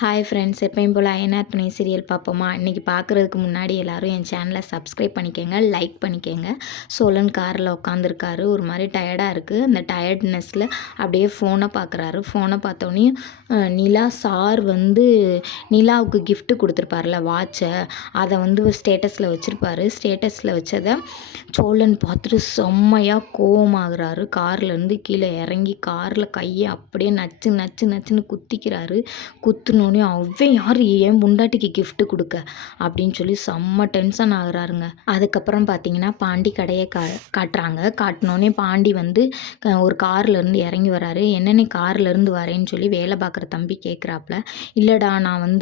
Hi friends, எப்பயும் போல் அயனார் துணை serial பார்ப்போமா? இன்றைக்கி பார்க்குறதுக்கு முன்னாடி எல்லோரும் என் சேனலை சப்ஸ்கிரைப் பண்ணிக்கோங்க, லைக் பண்ணிக்கோங்க. சோழன் காரில் உட்காந்துருக்காரு, ஒரு மாதிரி டயர்டாக இருக்குது. அந்த டயர்ட்னஸில் அப்படியே ஃபோனை பார்க்குறாரு. ஃபோனை பார்த்தோன்னே நிலா சார் நிலாவுக்கு கிஃப்ட்டு கொடுத்துருப்பார்ல, வாட்சை, அதை ஸ்டேட்டஸில் வச்சுருப்பாரு. ஸ்டேட்டஸில் வச்சதை சோழன் பார்த்துட்டு செம்மையாக கோவமாகறாரு. கார்லேருந்து கீழே இறங்கி காரில் கையை அப்படியே நச்சு நச்சு நச்சுன்னு குத்திக்கிறாரு. குத்துனோடனே அவன் யார் என் பொண்டாட்டிக்கு கிஃப்ட் கொடுக்க அப்படின்னு சொல்லி செம்ம டென்ஷன் ஆகுறாருங்க. அதுக்கப்புறம் பார்த்தீங்கன்னா பாண்டி கடையை காட்டுறாங்க. காட்டினோடனே பாண்டி ஒரு கார்லேருந்து இறங்கி வராரு. என்னென்ன கார்லேருந்து வரேன்னு சொல்லி வேலை பார்க்குற தம்பி கேட்குறாப்புல. இல்லைடா, நான்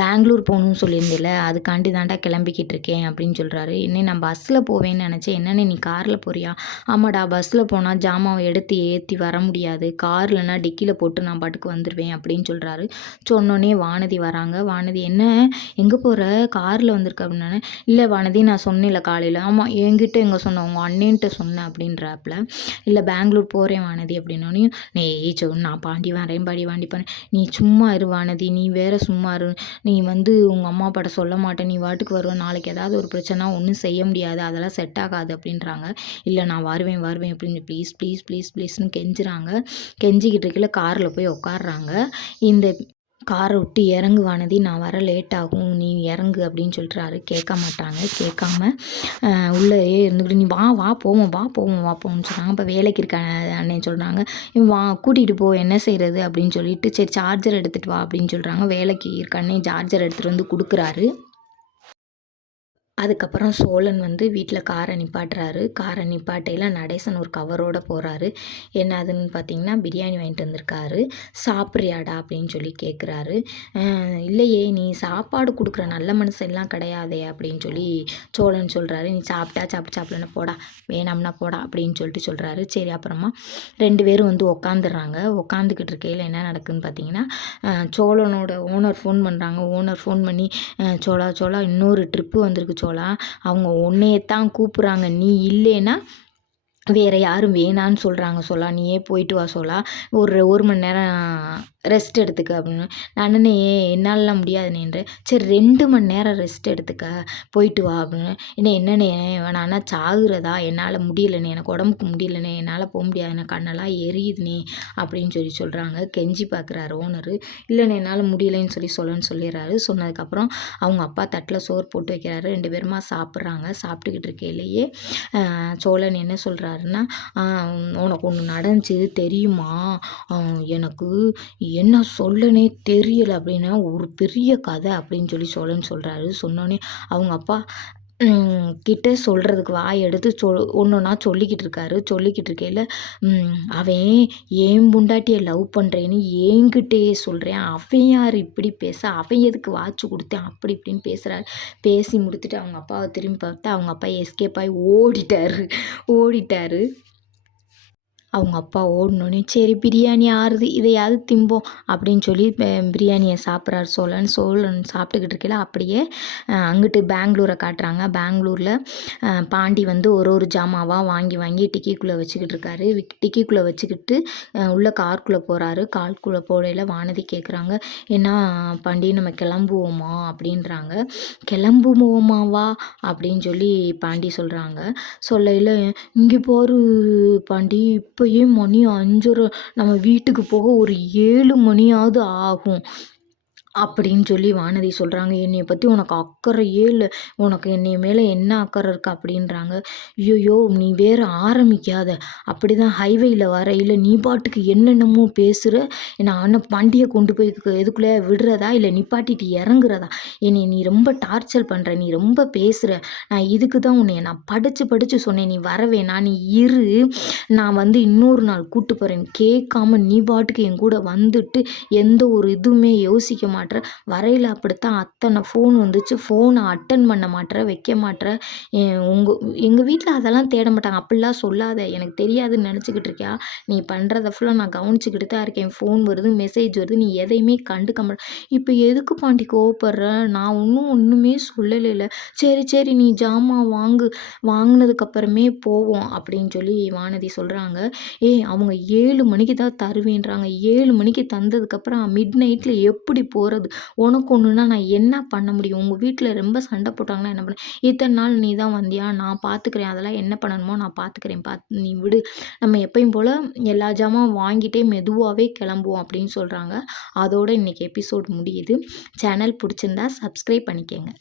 பெங்களூர் போகணும்னு சொல்லியிருந்தேன்ல, அதுக்காண்டி தாண்டா கிளம்பிக்கிட்டு இருக்கேன் அப்படின்னு சொல்கிறாரு. என்ன நான் பஸ்ஸில் போவேன்னு நினச்சேன், என்னென்ன நீ காரில் போறியா? ஆமாடா, பஸ்ஸில் போனால் ஜாமாவை எடுத்து ஏற்றி வர முடியாது, கார்லனா டிக்கியில் போட்டு நான் பாட்டுக்கு வந்துடுவேன் அப்படின்னு சொல்கிறாரு. சொன்னோன்னே வானதி வராங்க. வானதி, என்ன எங்கே போகிற? காரில் வந்திருக்க அப்படின்னா, இல்லை வானதி, நான் சொன்னேன்ல காலையில். ஆமாம், என்கிட்ட எங்கே சொன்னேன்? உங்கள் அண்ணன்ட்ட சொன்னேன் அப்படின்றாப்புல. இல்லை பெங்களூர் போகிறேன் வானதி அப்படின்னோடனே, நான் பாண்டி வரேன், வாண்டி பண்ணேன். நீ சும்மா இரு வானதி, நீ வேற சும்மா இரு. நீ உங்கள் அம்மா அப்பாட்ட சொல்ல மாட்டேன், நீ வாட்டுக்கு வருவேன், நாளைக்கு ஏதாவது ஒரு பிரச்சனை ஒன்றும் செய்ய முடியாது, அதெல்லாம் செட் ஆகாது அப்படின்றாங்க. இல்லை நான் வருவேன் அப்படின்னு ப்ளீஸ் ப்ளீஸ் ப்ளீஸ் ப்ளீஸ்னு கெஞ்சுறாங்க. கெஞ்சிக்கிட்டு இருக்கல காரில் போய் உட்காடுறாங்க. இந்த காரை விட்டு இறங்கு வானதி, நான் வர லேட் ஆகும், நீ இறங்கு அப்படின்னு சொல்லிட்டுறாரு. கேட்க மாட்டாங்க. கேட்காம உள்ளேயே இருந்துக்கிட்டு, நீ வா போவோம்னு சொன்னாங்க. இப்போ வேலைக்கு இருக்க அண்ணன் சொல்கிறாங்க, வா கூட்டிகிட்டு போ, என்ன செய்கிறது அப்படின்னு சொல்லிட்டு, சரி சார்ஜர் எடுத்துகிட்டு வா அப்படின்னு சொல்கிறாங்க. வேலைக்கு இருக்க அண்ணன் சார்ஜர் எடுத்துகிட்டு வந்து கொடுக்குறாரு. அதுக்கப்புறம் சோழன் வீட்டில் காரை நிப்பாட்டுறாரு. காரை நிப்பாட்டையில் நடேசன் ஒரு கவரோடு போகிறாரு. என்னதுன்னு பார்த்தீங்கன்னா பிரியாணி வாங்கிட்டு வந்திருக்காரு. சாப்பிட்றியாடா அப்படின்னு சொல்லி கேட்குறாரு. இல்லையே, நீ சாப்பாடு கொடுக்குற நல்ல மனுஷெல்லாம் கிடையாதே அப்படின்னு சொல்லி சோழன் சொல்கிறாரு. நீ சாப்பிடலன்னா போடா, வேணாம்னா போடா அப்படின்னு சொல்லிட்டு சொல்கிறாரு. சரி, அப்புறமா 2 பேரும் உட்காந்துடுறாங்க. உட்காந்துக்கிட்டு இருக்கையில் என்ன நடக்குதுன்னு பார்த்தீங்கன்னா, சோழனோட ஓனர் ஃபோன் பண்ணுறாங்க. ஓனர் ஃபோன் பண்ணி, சோழா இன்னொரு ட்ரிப்பு வந்திருக்கு சோழா, அவங்க உன்னையத்தான் கூப்பிட்றாங்க, நீ இல்லைன்னா வேறு யாரும் வேணான்னு சொல்கிறாங்க சோழா, நீயே போயிட்டு வா சோழா, ஒரு மணி நேரம் ரெஸ்ட் எடுத்துக்க அப்படின்னு. நானே என்னாலலாம் முடியாதுனேன்ற. சரி 2 மணி நேரம் ரெஸ்ட் எடுத்துக்க, போயிட்டு வா அப்படின்னு. என்னண்ணே வேணான்னா சாகுறதா, என்னால் முடியலண்ணே, எனக்கு உடம்புக்கு முடியலண்ணே, என்னால் போக முடியாது, எனக்கு கண்ணெல்லாம் எரியுதுண்ணே அப்படின்னு சொல்கிறாங்க. கெஞ்சி பார்க்குறாரு ஓனரு. இல்லைண்ணே என்னால் முடியலைன்னு சொல்லிடுறாரு. சொன்னதுக்கப்புறம் அவங்க அப்பா தட்டில் சோறு போட்டு வைக்கிறாரு. 2 பேருமா சாப்பிட்றாங்க. சாப்பிட்டுக்கிட்டு இருக்கையிலேயே சோழன் என்ன சொல்கிறாருன்னா, உனக்கு ஒன்று நடந்துச்சு தெரியுமா, எனக்கு என்ன சொல்லனே தெரியல அப்படின்னா ஒரு பெரிய கதை அப்படின்னு சோழன் சொல்கிறாரு. சொன்னோன்னே அவங்க அப்பா கிட்ட சொல்கிறதுக்கு வாய் எடுத்து ஒன்றா சொல்லிக்கிட்டு இருக்காரு. சொல்லிக்கிட்டு இருக்கையில், அவன் ஏன் பொண்டாட்டியை லவ் பண்ணுறேன்னு என்கிட்டயே சொல்கிறேன், அவன் யார் இப்படி பேச, அவன் எதுக்கு வாட்ச் கொடுத்தேன் அப்படி இப்படின்னு பேசுகிறாரு. பேசி முடித்துட்டு அவங்க அப்பாவை திரும்பி பார்த்தா அவங்க அப்பா எஸ்கேப் ஆகி ஓடிட்டாரு. அவங்க அப்பா ஓடினோடனே, சரி பிரியாணி ஆறுது, இதையாவது திம்போம் அப்படின்னு சொல்லி பிரியாணியை சாப்பிட்றாரு சோழன். சாப்பிட்டுக்கிட்டு இருக்கையில் அப்படியே அங்கிட்டு பெங்களூரை காட்டுறாங்க. பெங்களூரில் பாண்டி ஒரு ஜாமாவாக வாங்கி டிக்கிக்குள்ளே வச்சுக்கிட்டு இருக்காரு. டிக்கிக்குள்ளே வச்சுக்கிட்டு உள்ள கார்க்குள்ளே போகிறாரு. கார்க்குள்ளே போடையில் வானதி கேட்குறாங்க, ஏன்னா பாண்டி நம்ம கிளம்புவோமா அப்படின்றாங்க. கிளம்புவோமாவா அப்படின்னு சொல்லி பாண்டி சொல்கிறாங்க. சொல்லையில், இங்கே போரு பாண்டி, இப்போயே மணி 5:30, நம்ம வீட்டுக்கு போக ஒரு 7 மணியாவது ஆகும் அப்படின்னு சொல்லி வானதி சொல்கிறாங்க. என்னைய பற்றி உனக்கு அக்கறையே இல்லை, உனக்கு என்னைய மேலே என்ன அக்கறை இருக்கு அப்படின்றாங்க. ஐயோ நீ வேற ஆரம்பிக்காத, அப்படி தான் ஹைவேயில் வரையில் நீ பாட்டுக்கு என்னென்னமோ பேசுகிற, நான் வண்டியை கொண்டு போய் எதுக்குள்ளே விடுறதா இல்லை நிப்பாட்டிட்டு இறங்குறதா, என்னை நீ ரொம்ப டார்ச்சர் பண்ணுற, நீ ரொம்ப பேசுகிற, நான் இதுக்கு தான் நான் படித்து சொன்னேன், நீ வரவேணா, நீ இரு, நான் இன்னொரு நாள் கூட்டு போகிறேன், கேட்காம நீ பாட்டுக்கு என் கூட வந்துட்டு எந்த ஒரு இதுவுமே யோசிக்க மாட்டேன், மாட்ற, வரையில அப்படித்தான் அத்தனை ஃபோன் வந்துச்சு. ஃபோனை அட்டன் பண்ண மாட்ற, வைக்க மாட்ற. எங்க வீட்ல அதெல்லாம் தேட மாட்டாங்க. அப்படிலாம் சொல்லாத. எனக்கு தெரியாதுன்னு நெனச்சுக்கிட்டு இருக்கியா? நீ பண்றத ஃபுல்லா நான் கவனிச்சுக்கிட்டு தான் இருக்கேன். ஃபோன் வருது, மெசேஜ் வருது. நீ எதையுமே கண்டுக்க மாட்ற. இப்ப எதுக்கு பாண்டி கோவப்படுற? நான் ஒண்ணுமே சொல்லலைல. சரி, சரி நீ ஜாமான் வாங்குனதுக்கு அப்புறமே போவோம் அப்படின்னு சொல்லி வானதி சொல்றாங்க. ஏய் அவங்க 7 மணிக்கு தான் தருவேன்றாங்க. 7 மணிக்கு தந்ததுக்கப்புறம் மிட் நைட்ல எப்படி போறது? உனக்கு ஒண்ணுன்னா நான் என்ன பண்ண முடியும்? உங்க வீட்ல ரொம்ப சண்டை போட்டாங்கன்னா என்ன பண்ண? இத்தன நாள் நீ தான் வந்தியா? நான் பார்த்துக்கிறேன். அதெல்லாம் என்ன பண்ணணுமோ நான் பார்த்துக்கிறேன். நீ விடு. நம்ம எப்பயும் போல எல்லா ஜாமான் வாங்கிட்டே மெதுவாவே கிளம்புவோம் அப்படின்னு சொல்றாங்க. அதோட இன்னைக்கு எபிசோட் முடியுது. சேனல் புடிச்சிருந்தா சப்ஸ்கிரைப் பண்ணிக்கங்க.